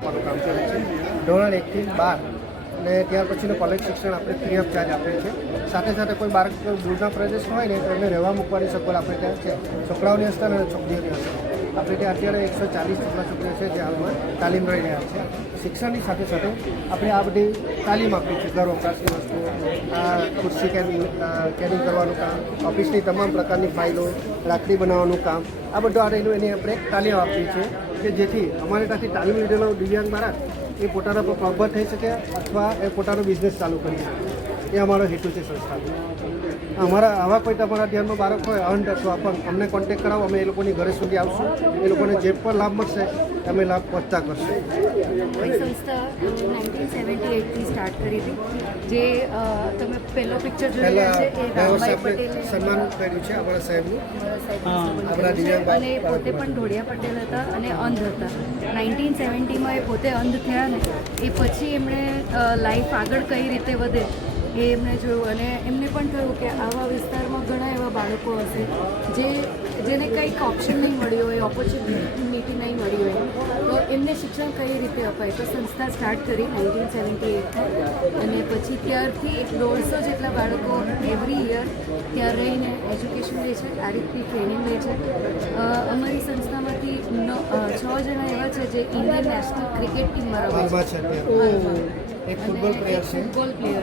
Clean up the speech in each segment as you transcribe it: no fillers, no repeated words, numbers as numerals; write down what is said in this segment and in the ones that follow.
આપવાનું કામ કરે છે. ધોરણ 1 થી 12 અને ત્યાર પછીનું કોલેજ શિક્ષણ આપણે ફ્રી ઓફ ચાર્જ આપીએ છીએ. સાથે સાથે કોઈ બાળક દૂરના પ્રદેશમાં હોય ને તો એને રહેવા મૂકવાની સગવડ આપણે ત્યાં છે. છોકરાઓની હસ્તે અને છોકરીઓની હસ્તે આપણે ત્યાં અત્યારે 140 છોકરા છે જે હાલમાં તાલીમ રહી રહ્યા છે. શિક્ષણની સાથે સાથે આપણે આ બધી તાલીમ આપીએ છીએ. ઘર વપરાશની વસ્તુઓ, ખુરશી કેરી કરવાનું કામ, ઓફિસની તમામ પ્રકારની ફાઇલો, રાખડી બનાવવાનું કામ, આ બધું આ રહેલું એની આપણે તાલીમ આપીએ છીએ કે જેથી અમારે ત્યાંથી તાલીમ લીધેલો દિવ્યાંગ બાળક એ પોતાના પર પગભર થઈ શકે અથવા એ પોતાનો બિઝનેસ ચાલુ કરી શકે. એ અમારો હેતુ છે સંસ્થાનો. અમારા આવા કોઈ તમારા ધ્યાનમાં બાળક હોય અંધ અથવા અપંગ, અમને કોન્ટેક્ટ કરાવો, અમે એ લોકોની ઘરે સુધી આવશું. એ લોકોને જે પણ લાભ મળશે અમે લાભ પહોંચતા કરશું. મારી સંસ્થા 1978થી સ્ટાર્ટ કરી હતી. જે તમે પહેલો પિક્ચર જોઈ રહ્યા છે એ રામભાઈ પટેલે સન્માન કર્યું છે અમારા સાહેબનું. આપણા દિવ્યાંગ અને પોતે પણ ઢોળિયા પટેલ હતા અને અંધ હતા. 1970માં એ પોતે અંધ થયા ને એ પછી એમણે લાઈફ આગળ કઈ રીતે વધે એ એમણે જોયું અને એમને પણ થયું કે આવા વિસ્તારમાં ઘણા એવા બાળકો હશે જેને કંઈક ઓપ્શન નહીં મળ્યું હોય, ઓપોર્ચ્યુનિટી નહીં મળી હોય, તો એમને શિક્ષણ કઈ રીતે અપાય. તો સંસ્થા સ્ટાર્ટ કરી 1978 અને પછી ત્યારથી 150 જેટલા બાળકો એવરી યર ત્યાં રહીને એજ્યુકેશન લે છે, આ રીતની ટ્રેનિંગ લે છે. અમારી સંસ્થામાંથી 6 જણા એવા છે જે ઇન્ડિયન નેશનલ ક્રિકેટ ટીમમાં રમે છે. ફૂટબોલ પ્લેયર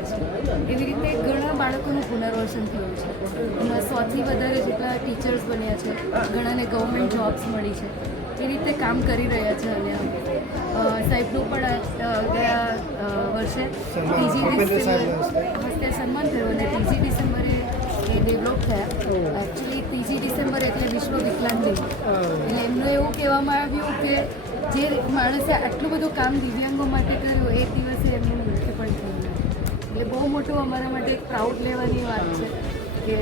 છે. એવી રીતે ઘણા બાળકોનું પુનર્વસન થયું છે. એમાં 100થી વધારે જેટલા ટીચર્સ બન્યા છે, ઘણાને ગવર્મેન્ટ જોબ્સ મળી છે. એ રીતે કામ કરી રહ્યા છે. અને સાહેબનું પણ ગયા વર્ષે 3 ડિસેમ્બર હસ્તે સન્માન થયું અને 3 ડિસેમ્બરે એ ડેવલપ થયા. એકચ્યુઅલી 3 ડિસેમ્બર એટલે વિશ્વ વિકલાંગ દિન. એટલે એમનું એવું કહેવામાં આવ્યું કે જે માણસે આટલું બધું કામ દિવ્યાંગો માટે કર્યું એ દિવસે એમનું મૃત્યુ પણ થયું. એટલે બહુ મોટું અમારા માટે એક પ્રાઉડ લેવાની વાત છે કે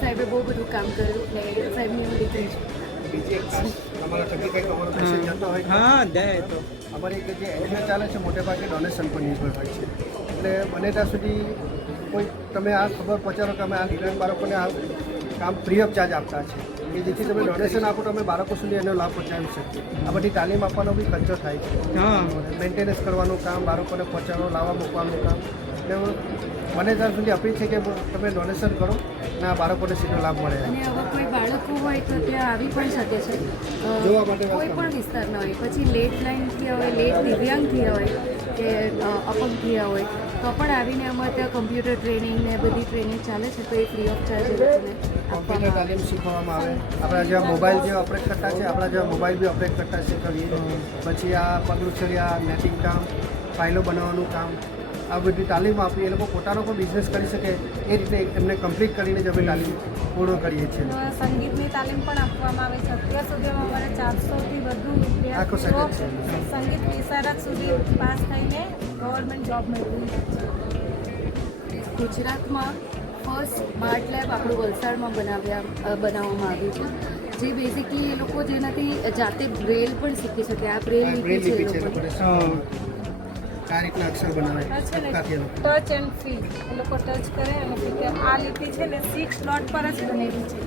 સાહેબે બહુ બધું કામ કર્યું ને સાહેબની હું દીકરી છું. બીજી એક તમારા થકી કંઈક અમારો મેસેજ જતો હોય તો અમારી જે એનજીઓ ચાલે છે મોટે ભાગે ડોનેશન પર નિર્ભર હોય છે. એટલે બને ત્યાં સુધી કોઈ તમે આ ખબર પહોંચાડો કે અમે આ દિવ્યાંગ બાળકોને આ કામ ફ્રી ઓફ ચાર્જ આપતા છે કે જેથી તમે ડોનેશન આપો તો અમે બાળકો સુધી એનો લાભ પહોંચાડી શકીએ. આ બધી તાલીમ આપવાનો બી ખર્ચો થાય છે. મેન્ટેનન્સ કરવાનું કામ, બાળકોને પહોંચાડો લાવવા મૂકવાનું કામ. એટલે મને ત્યાં સુધી અપીલ છે કે તમે ડોનેશન કરો અને આ બાળકોને સીધો લાભ મળે. અને આવા કોઈ બાળકો હોય તો ત્યાં આવી પણ શકે છે જોવા માટે કોઈ પણ વિસ્તારના હોય, પછી લેટ લાઈન થયા હોય, લેટ દિવ્યાંગ થયા હોય કે અપંગ થયા હોય તો પણ આવીને અમારે ત્યાં કમ્પ્યુટર ટ્રેનિંગ ને બધી ટ્રેનિંગ ચાલે છે. તો એ ફ્રી ઓફ ચાર્જ એ લોકોને કોમ્પ્યુટર તાલીમ શીખવામાં આવે. આપણા જેવા મોબાઈલ જે ઓપરેટ કરતા છે આપણા જેવા મોબાઈલ બી ઓપરેટ કરતા શીખવીએ. પછી આ પગલુછરિયા, નેટિંગ કામ, ફાઇલો બનાવવાનું કામ, આ બધી તાલીમ આપી એ લોકો પોતાનો પણ બિઝનેસ કરી શકે એ રીતે એમને કમ્પ્લીટ કરીને જ અમે તાલીમ પૂર્ણ કરીએ છીએ. સંગીતની તાલીમ પણ આપવામાં આવે છે. અત્યાર સુધીમાં અમારે 400થી વધુ આખો સેટ છે. સંગીત વિશારદ સુધી પાસ થઈને ગવર્મેન્ટ જોબ મેળવી છે. ગુજરાતમાં ફર્સ્ટ સ્માર્ટ લેબ આપણું વલસાડમાં બનાવવામાં આવ્યું છે. જે બેઝિકલી એ લોકો જેનાથી જાતે બ્રેલ પણ શીખી શકે. આ બ્રેલ લિપિ છે એ લોકોને. આ રીતના અક્ષર બનાવે ટચ એન્ડ ફીલ એ લોકો ટચ કરે અને ફીલ. આ લિપિ છે ને 6 ડોટ પર જ બનેલી છે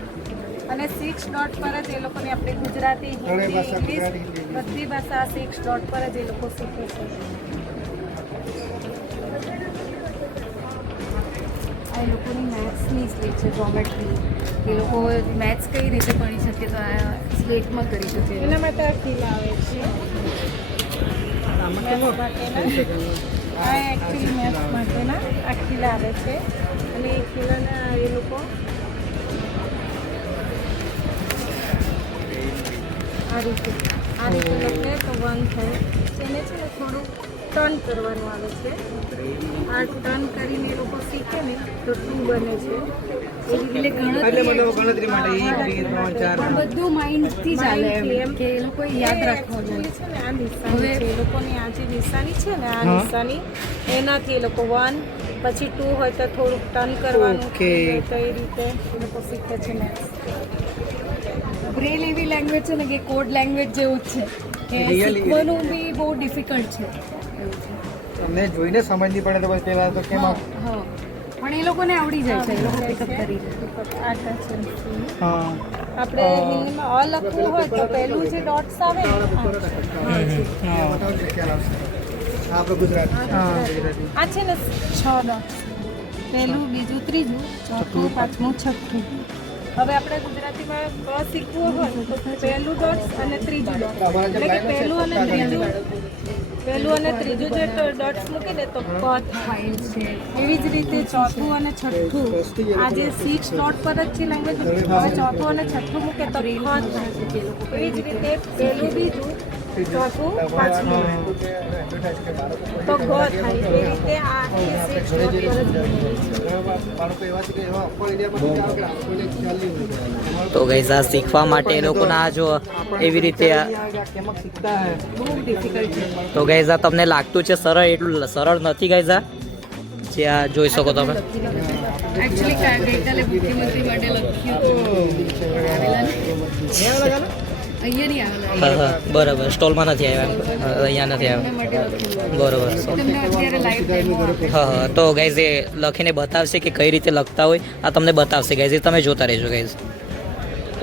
અને 6 ડોટ પર જ એ લોકોને આપણે ગુજરાતી, હિન્દી, ઇંગ્લિશ બધી ભાષા 6 ડોટ પર જ એ લોકો શીખે છે. આ એ લોકોની મેથ્સની સ્લેટ છે, જોમેટ્રી. એ લોકો મેથ્સ કઈ રીતે ભણી શકે તો આ સ્લેટમાં કરી શકે. એના માટે આ ખીલ આવે છે. આ એકચ્યુઅલી મેથ્સ માટેના આ ખીલા આવે છે અને એ ખીલાના એ લોકો આ રીતે લખે તો 1 થાય. એને છે ને થોડું ટર્ન કરવાનું આવે છે. આ ટર્ન કરીને એ લોકો શીખે ને તો 2 બને છે. એટલે ગણતરી માટે બધું માઇન્ડથી ચાલે એમ કે એ લોકો યાદ રાખવાનું છે ને. આ નિશાની છે એ લોકોની, આ જે નિશાની છે ને આ નિશાની એનાથી એ લોકો 1 પછી 2 હોય તો થોડુંક ટર્ન કરવાનું તો એ રીતે એ લોકો શીખે છે ને. બ્રેલ એવી લેંગ્વેજ છે ને કે કોડ લેંગ્વેજ જેવું જ છે કે શીખવાનું બી બહુ ડિફિકલ્ટ છે એવું છે. તમને જોઈને સમજ નહીં પડે તો બસ પહેલાં તો કેમ પણ એ લોકોને આવડી જાય છે. એ લોકો પિકઅપ કરી આ ટચ એન્ડ ફીલ આપણે હિન્દીમાં અ લખવું હોય તો પહેલું જે ડોટ્સ આવે ને, બતાવો એટલે ખ્યાલ આવશે. આ આપણું ગુજરાતી આ છે ને 6 ડોટ્સ, પહેલું, બીજું, ત્રીજું, ચોથું, પાંચમું, છઠ્ઠું. હવે આપણે ગુજરાતીમાં ક શીખવું હોય તો પહેલું ડોટ્સ અને ત્રીજું ડોટ્સ, એટલે કે પહેલું અને ત્રીજું જે ડોટ્સ મૂકીને તો ક થાય છે. એવી જ રીતે ચોથું અને છઠ્ઠું, આ જે 6 ડોટ પર જ છે લેંગ્વેજ, હવે ચોથું અને છઠ્ઠું મૂકે તો ખ થાય. એવી જ રીતે પહેલું, બીજું, ચોથું, પાંચમું તો ગ થાય. એ રીતે આ 6 ડોટ પર જ બનેલી છે. બાળકો એવા છે કે એવા આખો ઇન્ડિયામાં નથી આવે કે કોઈને ખ્યાલ નહીં હોય. તો ગાઈઝ આ શીખવા માટે એ લોકોના આ જો એવી રીતે બહુ ડિફિકલ્ટ છે. તો ગાઈઝ આ તમને લાગતું છે સરળ, એટલું સરળ નથી ગાઈઝ આ જે આ જોઈ શકો તમે. એકચ્યુઅલી ગઈકાલે મુખ્યમંત્રી માટે લખ્યું હતું, આવેલા ને અહીંયા નહીં આવેલા, હા હા બરાબર, સ્ટોલમાં નથી આવ્યા એમ. અહીંયા નથી એમના આવ્યા માટે લખ્યું. બરોબર. તમને અત્યારે લાઈવ ડેમો આપે. હા હા તો ગાઈઝ એ લખીને બતાવશે કે કઈ રીતે લખતા હોય, આ તમને બતાવશે ગાઈઝ, એ તમે જોતા રહેજો ગાઈઝ.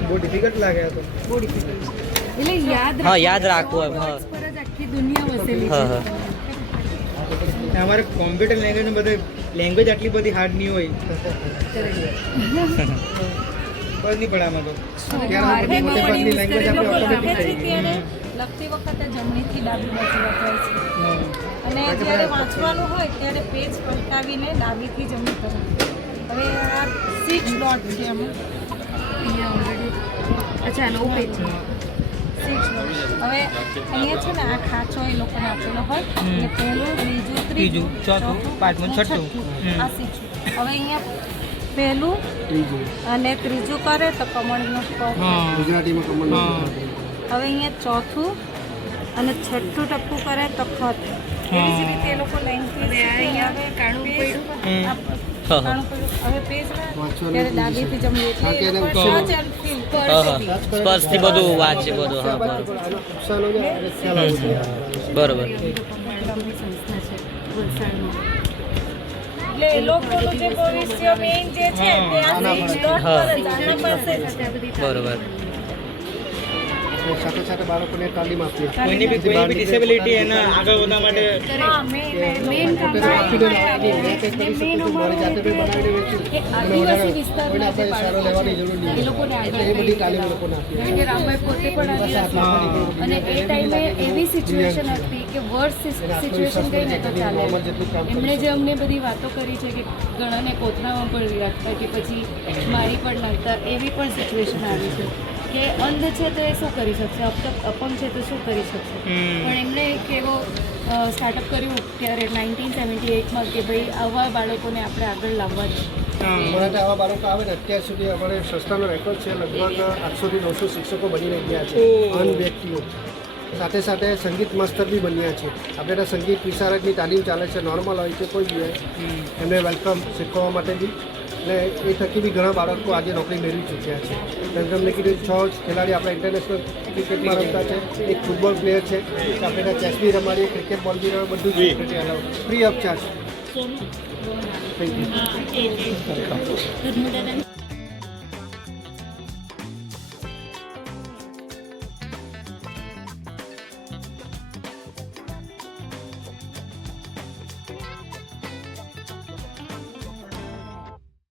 બહુ ડિફિકલ્ટ લાગે તો. બહુ ડિફિકલ્ટ છે. એટલે યાદ હા, યાદ રાખવું એમ, હા. words પર જ આખી દુનિયા વસેલી હા છે. હા અમારે કોમ્પ્યુટર લેંગ્વેજ ને બધે લેંગ્વેજ આટલી બધી હાર્ડ નહીં હોય, ખબર નહીં પડે આમાં તો. ત્યારે હવે મોટે ભાગની use લેંગ્વેજ કરેલું આપણે પણ લખે છે ત્યારે લખતી વખતે જમણીથી ડાબી બાજુ લખાય છે, અને જ્યારે વાંચવાનું હોય ત્યારે પેજ પલટાવીને ડાબીથી જમણી તરફ. હવે આ 6 ડોટ છે આમાં, અહીંયા already અચ્છા નવું પેજ છે. 6 ડોટ. હવે અહીંયા છે ને આ ખાંચો એ લોકોને આપેલો હોય એટલે પહેલું, બીજું, ત્રીજું, ચોથું, પાંચમું, અને છઠ્ઠું. આ શીખ્યું. હવે અહીંયા પહેલું અને ત્રીજું કરે તો કમળનો ક. ગુજરાતીમાં કમળ હવે અહીંયા ચોથું અને છઠ્ઠું ટપકું કરે તો ખ થાય. એવી જ રીતે એ લોકો લેંગ્વેજ હવે આ અહીંયા કાણું પડ્યું. કાણું પડ્યું. હવે પેજમાં ત્યારે ડાબીથી જમણી એટલે હા, કે એને એ લોકો ઉત્સવ. touch and feel. હા હા સ્પર્શથી બધું વાંચે બધું. હા બરાબર નુકસાન હોય ને ખ્યાલ આવવું જોઈએ. બરોબર. ગામની સંસ્થા છે વલસાડમાં. એટલે એ લોકોનું જે ભવિષ્ય મેઇન જે છે તે આ 6 ડોટ પર જ આના પાસે જ છે. બરોબર. અને સાથે સાથે બાળકોને તાલીમ આપીએ. કોઈની બી ડિસેબિલિટી એના આગળ વધવા માટે હા, main કામ આપીને આપીને મેં કંઈક કરી શકું છું, મારી જાતે બી બનાવીને વેચું. એ આદિવાસી વિસ્તારના કોઈને જે આપણે સારો બાળકો લેવાની જરૂર છે, નહીં. એ લોકોને આગળ એટલે એ બધી તાલીમ એ લોકોને આપીએ. કારણ કે રામભાઈ પોતે પણ આદિવાસી અને એ ટાઈમે એવી સિચ્યુએશન હતી કે વર્સ્ટ સિચ્યુએશન ગઈ ને તો ચાલે. એમણે જે અમને બધી વાતો કરી છે કે ઘણાને કોથળામાં પણ રાખતા કે પછી મારી પણ નાખતા, એવી પણ સિચ્યુએશન આવી છે કે અંધ છે તો એ શું કરી શકશે, અપંગ છે તો શું કરી શકશે. પણ એમણે એક એવો સ્ટાર્ટઅપ કર્યું ત્યારે 1978માં કે ભાઈ આવા બાળકોને આપણે આગળ લાવવા જ. અમારા ત્યાં આવા બાળકો આવે ને અત્યાર સુધી અમારે સંસ્થાનો રેકોર્ડ છે લગભગ 800 થી 900 શિક્ષકો બનીને ગયા છે, અન વ્યક્તિઓ. સાથે સાથે સંગીત માસ્ટર બી બન્યા છે. આપણે ત્યાં સંગીત વિશારદની તાલીમ ચાલે છે, નોર્મલ હોય છે કોઈ બી હોય એમને વેલકમ શીખવા માટે બી. અને એ થકી બી ઘણા બાળકો આજે નોકરી મેળવી ચૂક્યા છે. જેમ તમને કીધું 6 ખેલાડી આપણા ઇન્ટરનેશનલ ક્રિકેટમાં રમતા છે, એક ફૂટબોલ પ્લેયર છે, આપણે ત્યાં ચેસ બી રમાડીએ, ક્રિકેટ બોલ બી રમાડીએ, બધું જ free of charge. Thank you.